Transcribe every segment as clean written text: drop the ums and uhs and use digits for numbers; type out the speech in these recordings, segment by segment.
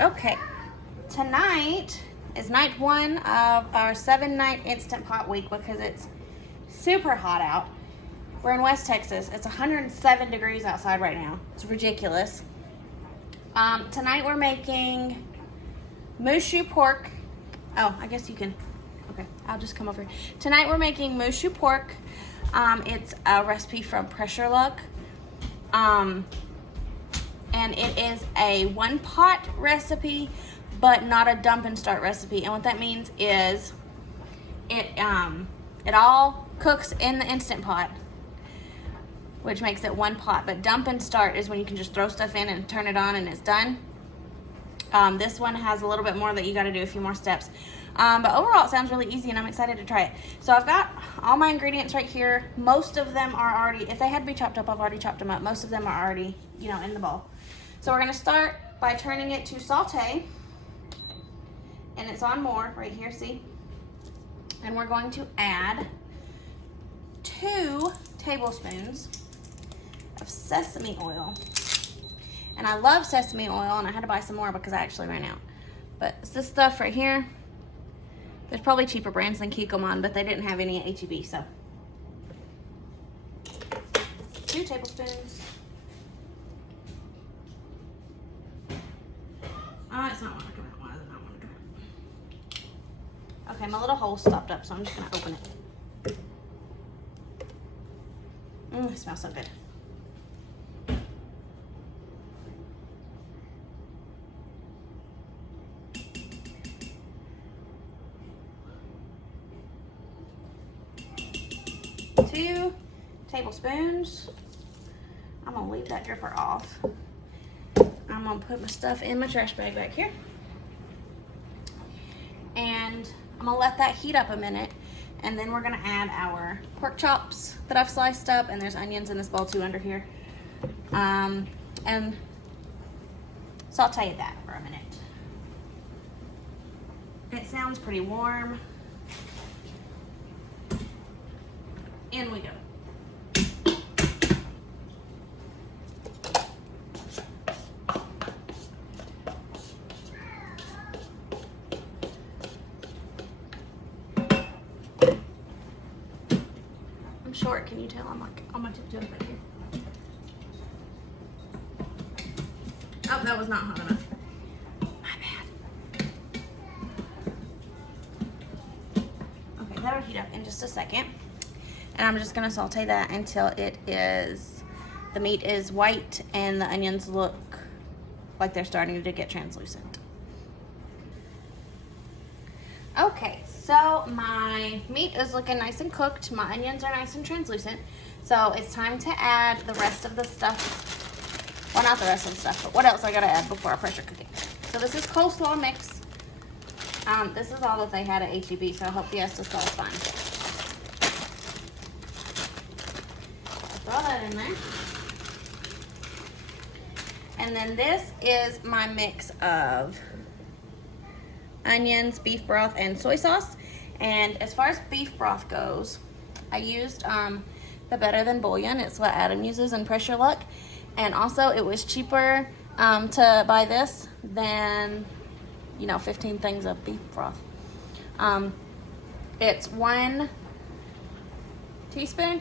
Okay, tonight is night one of our 7-night Instant Pot week because it's super hot out. We're in West Texas. It's 107 degrees outside right now. It's ridiculous. Tonight we're making Mushu pork. Oh, I guess you can. Okay, I'll just come over. Tonight we're making Mushu pork. It's a recipe from Pressure Luck. And it is a one-pot recipe, but not a dump and start recipe. And what that means is it all cooks in the Instant Pot, which makes it one pot. But dump and start is when you can just throw stuff in and turn it on and it's done. This one has a little bit more that you got to do a few more steps. But overall, it sounds really easy, and I'm excited to try it. So I've got all my ingredients right here. Most of them are already, if they had to be chopped up, I've already chopped them up. Most of them are already, in the bowl. So we're going to start by turning it to saute. And it's on more right here, see? And we're going to add 2 tablespoons of sesame oil. And I love sesame oil, and I had to buy some more because I actually ran out. But it's this stuff right here. There's probably cheaper brands than Kikkoman, but they didn't have any at H-E-B, so. 2 tablespoons. Oh, it's not wanting to come out. Why does it not want to come out? Okay, my little hole stopped up, so I'm just going to open it. It smells so good. Two tablespoons. I'm gonna leave that dripper off. I'm gonna put my stuff in my trash bag back here. And I'm gonna let that heat up a minute. And then we're gonna add our pork chops that I've sliced up, and there's onions in this bowl too under here. And saute that for a minute. It sounds pretty warm. In we go. I'm short, can you tell? I'm like on my tiptoes right here. Oh, that was not hot enough. My bad. Okay, that'll heat up in just a second. And I'm just gonna saute that until the meat is white and the onions look like they're starting to get translucent. Okay, so my meat is looking nice and cooked. My onions are nice and translucent. So it's time to add the rest of the stuff. Well, not the rest of the stuff, but what else I gotta add before I pressure cook it. So this is coleslaw mix. This is all that they had at H-E-B, so I hope the Fiesta sauce is fine. Throw that in there. And then this is my mix of onions, beef broth, and soy sauce. And as far as beef broth goes, I used the Better Than Bouillon. It's what Adam uses in Pressure Luck. And also it was cheaper to buy this than 15 things of beef broth. It's 1 teaspoon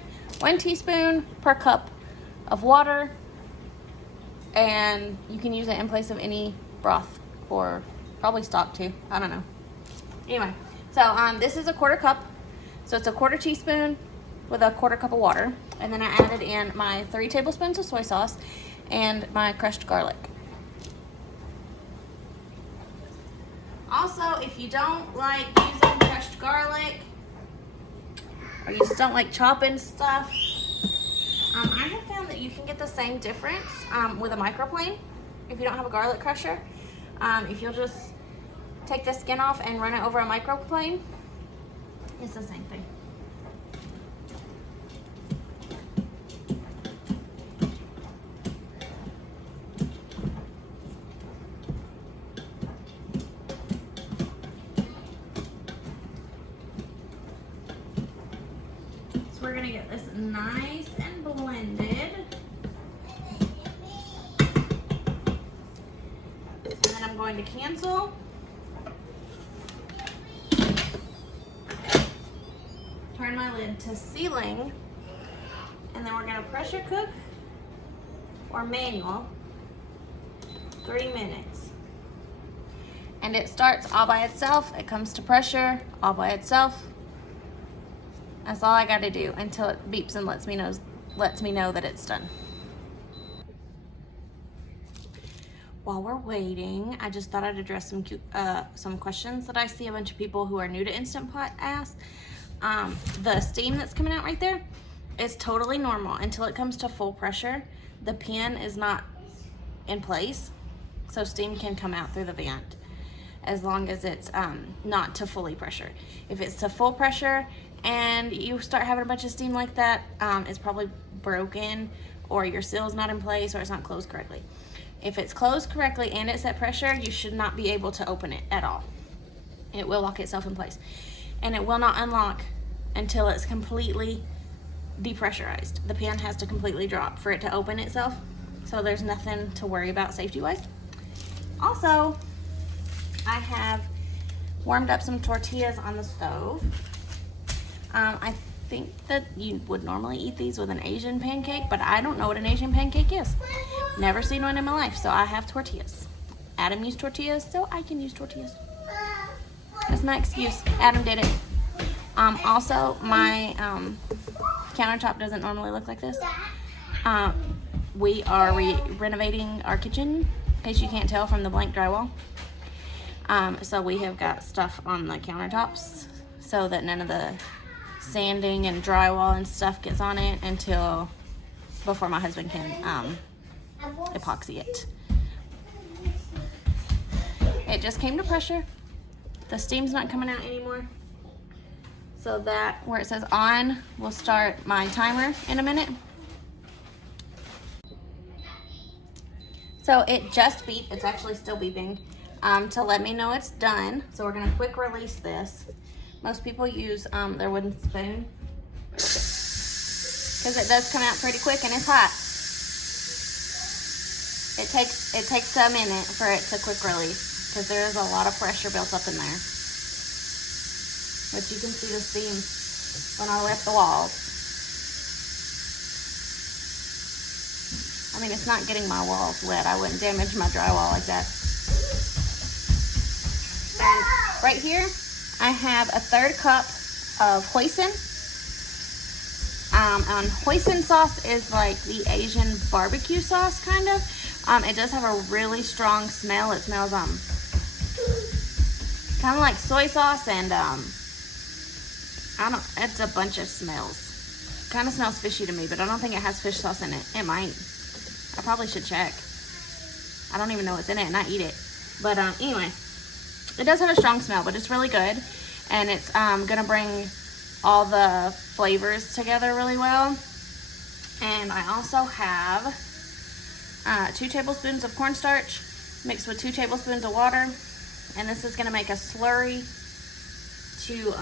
per cup of water, and you can use it in place of any broth or probably stock too. I don't know. Anyway, so this is a 1/4 cup, so it's a 1/4 teaspoon with a 1/4 cup of water, and then I added in my 3 tablespoons of soy sauce and my crushed garlic. Also, if you don't like using crushed garlic, or you just don't like chopping stuff, I have found that you can get the same difference with a microplane if you don't have a garlic crusher. If you'll just take the skin off and run it over a microplane, it's the same thing. So we're gonna get this nice and blended. And then I'm going to cancel. Turn my lid to sealing, and then we're gonna pressure cook or manual 3 minutes. And it starts all by itself. It comes to pressure all by itself. That's all I gotta do until it beeps and lets me know that it's done. While we're waiting, I just thought I'd address some questions that I see a bunch of people who are new to Instant Pot ask. The steam that's coming out right there is totally normal until it comes to full pressure. The pan is not in place, so steam can come out through the vent as long as it's not to fully pressure. If it's to full pressure and you start having a bunch of steam like that, it's probably broken, or your seal's not in place, or it's not closed correctly. If it's closed correctly and it's at pressure, you should not be able to open it at all. It will lock itself in place, and it will not unlock until it's completely depressurized. The pan has to completely drop for it to open itself, so there's nothing to worry about safety-wise. Also, I have warmed up some tortillas on the stove. I think that you would normally eat these with an Asian pancake, but I don't know what an Asian pancake is. Never seen one in my life, so I have tortillas. Adam used tortillas, so I can use tortillas. That's my excuse. Adam did it. Also, my countertop doesn't normally look like this. We are renovating our kitchen, in case you can't tell from the blank drywall. So we have got stuff on the countertops so that none of the sanding and drywall and stuff gets on it before my husband can epoxy it. It just came to pressure. The steam's not coming out anymore. So that, where it says on, will start my timer in a minute. So it just beeped, it's actually still beeping, to let me know it's done. So we're gonna quick release this. Most people use their wooden spoon, because it does come out pretty quick and it's hot. It takes a minute for it to quick release, because there is a lot of pressure built up in there. But you can see the steam when I lift the walls. I mean, it's not getting my walls wet. I wouldn't damage my drywall like that. And right here, I have a 1/3 cup of hoisin. And hoisin sauce is like the Asian barbecue sauce, kind of. It does have a really strong smell. It smells kind of like soy sauce, and it's a bunch of smells. Kind of smells fishy to me, but I don't think it has fish sauce in it. It might. I probably should check. I don't even know what's in it, and I eat it. But anyway, it does have a strong smell, but it's really good. And it's gonna bring all the flavors together really well. And I also have 2 tablespoons of cornstarch mixed with 2 tablespoons of water. And this is gonna make a slurry to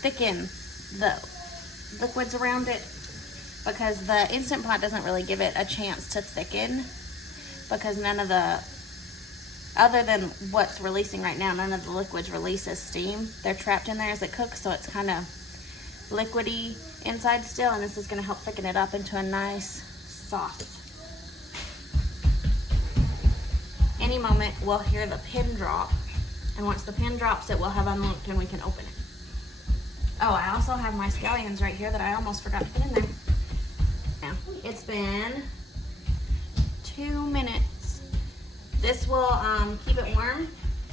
thicken the liquids around it, because the Instant Pot doesn't really give it a chance to thicken, because other than what's releasing right now, none of the liquids release as steam. They're trapped in there as it cooks, so it's kind of liquidy inside still, and this is going to help thicken it up into a nice sauce. Any moment we'll hear the pin drop, and once the pin drops, it will have unlocked and we can open it. Oh, I also have my scallions right here that I almost forgot to put in there. Now, it's been 2 minutes. This will keep it warm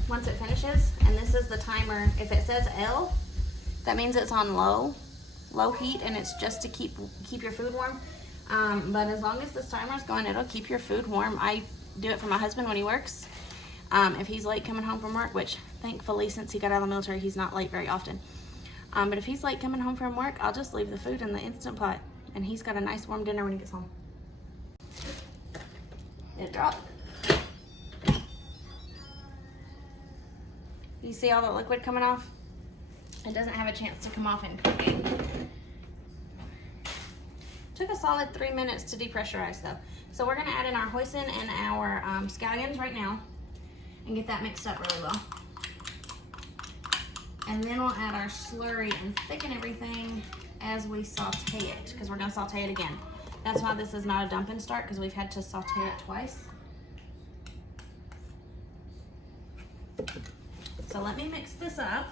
once it finishes, and this is the timer. If it says L, that means it's on low heat, and it's just to keep your food warm. But as long as this timer's going, it'll keep your food warm. I do it for my husband when he works. If he's late coming home from work, which thankfully since he got out of the military, he's not late very often. But if he's late coming home from work, I'll just leave the food in the Instant Pot, and he's got a nice warm dinner when he gets home. It dropped. You see all the liquid coming off? It doesn't have a chance to come off in cooking. Took a solid 3 minutes to depressurize though. So we're gonna add in our hoisin and our scallions right now. and get that mixed up really well. And then we'll add our slurry and thicken everything as we saute it, because we're gonna saute it again. That's why this is not a dump and start, because we've had to saute it twice. So let me mix this up.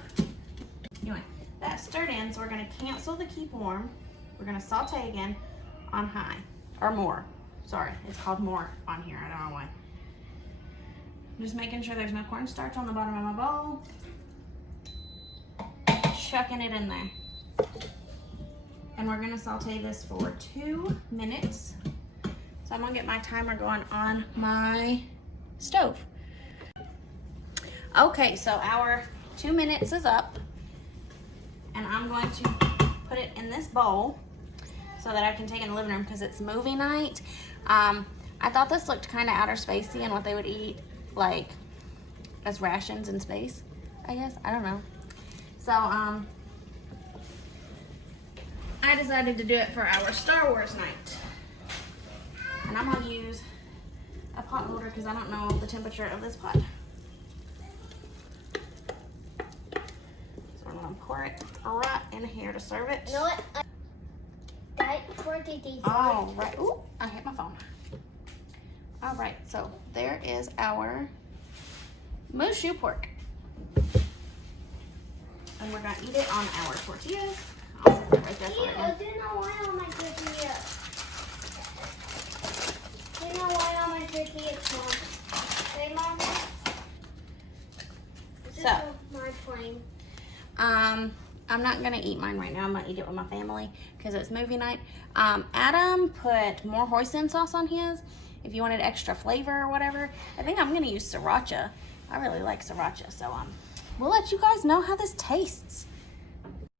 Anyway, that's stirred in, so we're gonna cancel the keep warm. We're gonna saute again on high, or more. Sorry, it's called more on here, I don't know why. Just making sure there's no cornstarch on the bottom of my bowl. Chucking it in there. And we're gonna saute this for 2 minutes. So I'm gonna get my timer going on my stove. Okay, so our 2 minutes is up. And I'm going to put it in this bowl so that I can take it in the living room because it's movie night. I thought this looked kind of outer spacey and what they would eat like as rations in space, I guess. I don't know. So, I decided to do it for our Star Wars night. And I'm gonna use a pot holder because I don't know the temperature of this pot. So I'm gonna pour it right in here to serve it. You know what? All right. Ooh, I hit my phone. All right, so there is our moose shoe pork. And we're gonna eat it on our tortillas. I'll set that right there for right now. Do you know why on my tortilla? Do you know why on my tortilla, Mom? Say, Mom? This is my plane. I'm not gonna eat mine right now. I'm gonna eat it with my family because it's movie night. Adam put more hoisin sauce on his if you wanted extra flavor or whatever. I think I'm gonna use sriracha. I really like sriracha, so we'll let you guys know how this tastes.